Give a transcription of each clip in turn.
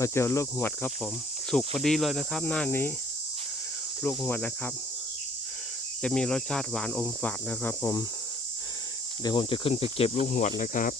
มาเจอลูกหวดครับผม สุกพอดีเลยนะครับ หน้านี้ ลูกหวดนะครับ จะมีรสชาติหวานอมฝาดนะครับ ผม เดี๋ยวผมจะขึ้นไปเก็บลูกหวดนะครับ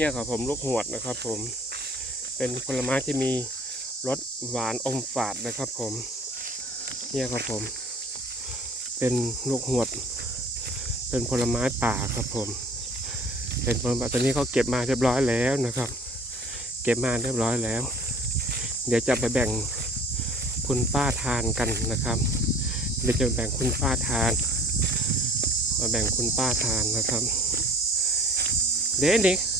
เนี่ยครับผมลูกหวดนะครับ ผมเป็นผลไม้ที่มีรสหวานอมฝาดนะครับ ผม เนี่ยครับผม เป็นลูกหวด เป็นผลไม้ป่าครับผม เป็นผลไม้ตอนนี้เขาเก็บมาเรียบร้อยแล้วนะครับ เก็บมาเรียบร้อยแล้ว เดี๋ยวจะไปแบ่งคุณป้าทานกันนะครับเดี๋ยวจะแบ่งคุณป้าทานมาแบ่งคุณป้าทานนะครับ เด็กนี่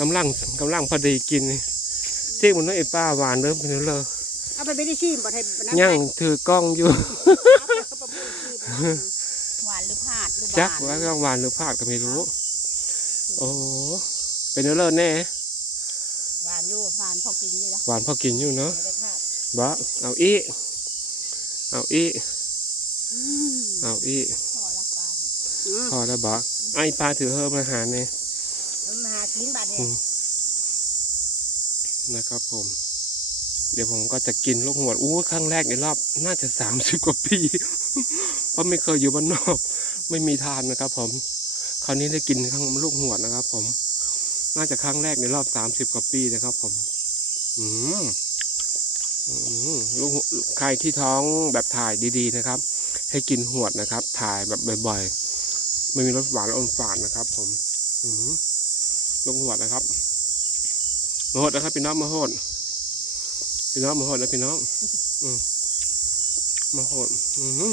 กำลังกำลังพอดีกินนี่เจ๊มันน้อยไอ้ป้าหวานเริ่มเป็นเลยเอาไปไม่ได้ชิมบ่ให้บ่นั่นยังถือกล้องอยู่เอาไปเขาประมูลชิมหวานหรือพาดหรือจักหวาว่านก็หวานหรือพลาดก็ไม่รู้ โอ้เป็นเลิศแน่หวานอยู่หวานพอกินอยู่แล้วหวานพอกินอยู่เนาะไม่ได้พาดบะเอาอีเอาอีอืมเอาอีพอละปลาเนี่ยอืมพอแล้วบะไอ้ปลาถือเฮิร์มาหาเนี่ยเอา มาหากินบัดเนี่ยนะครับผม เดี๋ยวผมก็จะกินลูกหวดอู้ครั้งแรกในรอบน่าจะสามสิบกว่าปี เพราะไม่เคยอยู่บ้านนอก ไม่มีทานนะครับ ผม คราวนี้ได้กินครั้งลูกหวดนะครับ ผม น่าจะครั้งแรกในรอบสามสิบกว่าปีนะครับ ผม อืมลูกใครที่ท้องแบบถ่ายดี ๆ นะครับ ให้กินหวดนะครับ ถ่ายแบบบ่อยๆ ไม่มีรสหวานอมฝาดนะครับ ผม อืม ลูกหวดนะครับมาโหดนะครับพี่น้องมาโหดพี่น้องมาโหดนะพี่น้อง อืมมาโหดอืม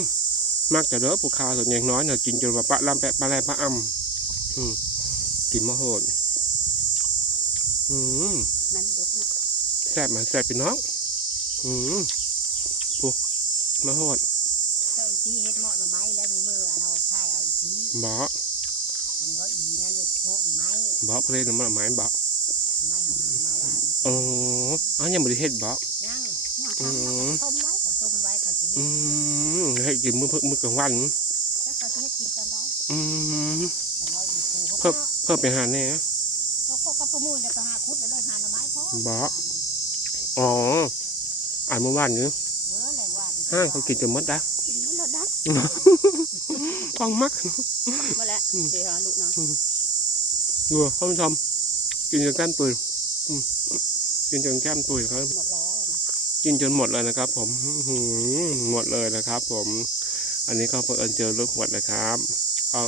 มากแต่เด้อผู้คาส่วนอย่างน้อยเนี่ยกินจนว่าปะลำแปะปลาแรปลาอ่ำอืมกินมาโหดอืมมันดกนะแซ่บมาแซ่บพี่น้องอืมผู้มาโหดเจ้าอีทีเฮ็ดเหมาะหน่อไม้แล้วมีมือเอาถ่ายเอาอีทีบ่ มันก็อีนั่นเด็ดเหมาะหน่อไม้บ่เพลนมาหมายบ่หน่อไม้เอาหามาวานอ๋ออ๋อยังไม่ได้เฮ็ดบ่ยังยังทำแล้วก็ต้มไว้เขาต้มไว้เขาสิอืมให้กินมื้อมื้อกลางวันแล้วเขาสิเฮ็ดกินตอนใดอืมแต่เราอีปูเขาเพิ่ก็มเพิ่มไปหาแน่เขาก็กระประมูลจะไปหาคุดเลยหาหน่อไม้พอบ่อ๋ออ่านเมื่อวานนี้เออแหละว่าดีห้างเขากินจนหมดนะกินมันแล้วนะกองมักมาแล้วอืมเดี๋ยวหาลูกนะดูท่านผู้ชมกินจนแก้มตุยอืมกินจนแก้มตุยครับหมดแล้วอะนะกินจนหมดเลยนะครับ ผมอื้อหือหมดเลยนะครับ ผม อันนี้ก็เพิ่งเจอลูกหวดนะครับเอา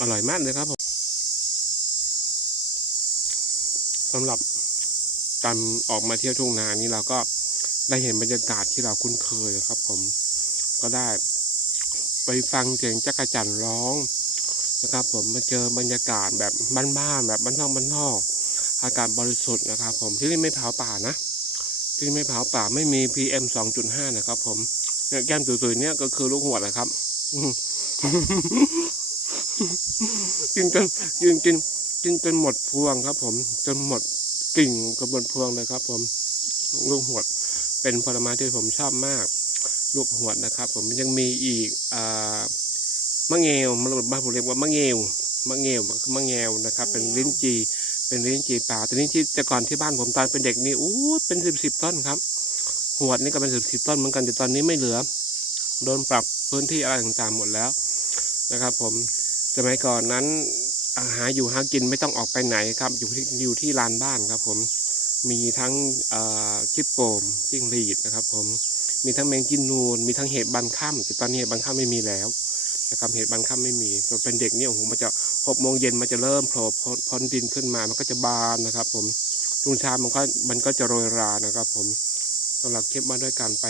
อร่อยมากเลยครับผมสำหรับการออกมาเที่ยวทุ่งนานี้เราก็ ได้เห็นบรรยากาศที่เราคุ้นเคยนะครับ ผมก็ได้ไปฟังเสียงจักรจั่นร้องนะครับ ผมมาเจอบรรยากาศแบบบ้านๆแบบบ้านนอกบ้านนอกอากาศบริสุทธิ์นะครับ ผมที่นี่ไม่เผาป่านะที่นี่ไม่เผาป่าไม่มี PM 2.5 นะครับ ผมแก้มตุยๆเนี่ยก็คือลูกหัวนะครับกินจนกินกินกินจนหมดพวงครับ ผมจนหมดกิ่งกับบนพวงเลยครับ ผมลูกหัว เป็นผลไม้ที่ผมชอบมากลูกหวดนะครับ ผมยังมีอีกอ่ามะเงวมันบ้านผมเรียกว่ามะเงวมะเงวมะเงวนะครับ เป็นลิ้นจีเป็นลิ้นจีป่าแต่นี่ที่แต่ก่อนที่บ้านผมตอนเป็นเด็กนี่อู้เป็นสิบสิบต้นครับ หวดนี่ก็เป็นสิบสิบต้นเหมือนกันแต่ตอนนี้ไม่เหลือโดนปรับพื้นที่อะไรต่างๆหมดแล้วนะครับ ผมสมัยก่อนนั้นอาหาอยู่หากินไม่ต้องออกไปไหนครับ อยู่ที่อยู่ที่ลานบ้านครับผม มีทั้งเอ่อจิปโปมจิ้งหรีดนะครับ ผมมีทั้งแมงกินนูนมีทั้งเห็ดบันค่ำแต่ตอนนี้เห็ดบันค่ำไม่มีแล้วนะครับเห็ดบันค่ำไม่มีตอนเป็นเด็กเนี่ยโอ้โหมันจะหกโมงเย็นมันจะเริ่มโผล่พ้นดินขึ้นมามันก็จะบานนะครับ ผมรุ่งเช้ามันก็มันก็จะโรยรานะครับ ผมสำหรับคลิปมาด้วยการไป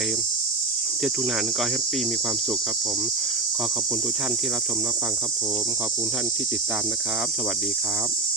เที่ยวทุ่งนาก็แฮปปี้มีความสุขครับ ผมขอขอบคุณทุกท่านที่รับชมรับฟังครับ ผม ขอบคุณท่านที่ติดตามนะครับ สวัสดีครับ